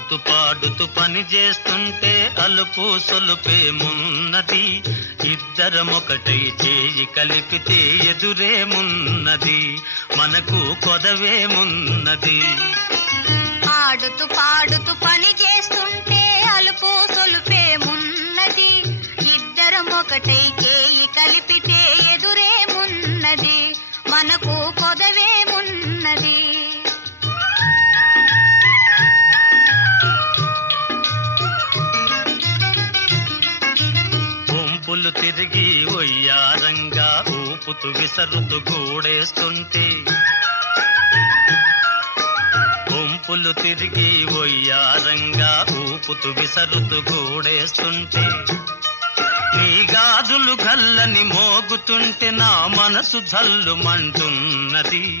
పాడుతూ పాడుతూ పని చేస్తుంటే అలుపు సొలుపేమున్నది ఇద్దరం ఒకటై చేయి కలిపితే ఎదురేమున్నది మనకు కొదవేమున్నది ఆడుతూ పాడుతూ పని చేస్తుంటే అలుపు సొలుపేమున్నది ఇద్దరం ఒకటై చేయి కలిపితే ఎదురేమున్నది మనకు కొదవేమున్నది తిరిగి ఊపుతూ విసరుతూ గూడేస్తుంటే. గుంపులు తిరిగి ఒయ్యారంగా ఊపుతూ విసరుతూ గూడేస్తుంటే. నీ గాజులు గల్లని మోగుతుంటే నా మనసు జల్లుమంటున్నది.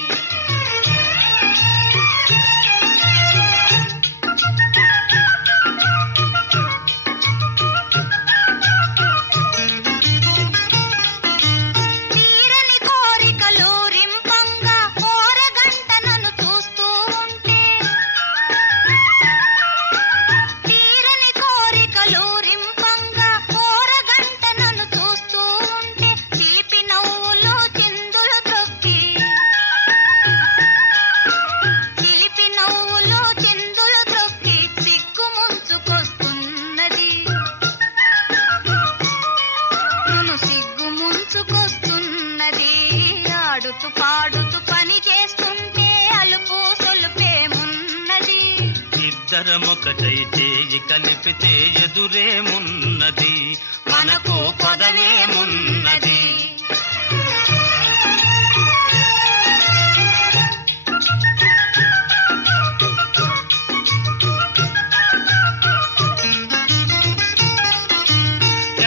ఉన్నది. ఆడుతూ పాడుతూ పని చేస్తుంటే అలుపు సొలుపేమున్నది ఇద్దరం ఒకటై చేయి కలిపితే ఎదురేమున్నది. మనకు కొదవేమున్నది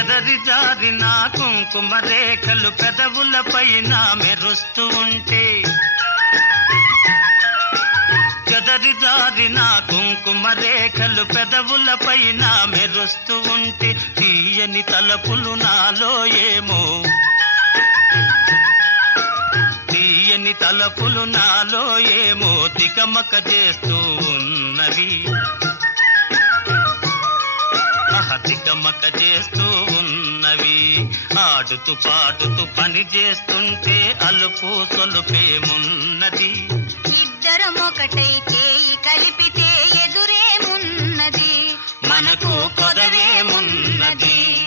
ఎదరి నా కుంకుమ రేఖలు పెదవుల పైన మెరుస్తూ ఉంటే. చెదరి జారిన కుంకుమ రేఖలు పెదవుల పైన మెరుస్తూ ఉంటే తీయని తలపులు నాలో ఏమో. తీయని తలపులు నాలో ఏమో తికమక చేస్తూ ఉన్నవి. హతికమక చేస్తూ ఉన్నవి. ఆడుతూ పాడుతూ పని చేస్తుంటే అలుపు సొలుపేమున్నది ఇద్దరం ఒకటై చేయి కలిపితే ఎదురేమున్నది మనకు కొదవేమున్నది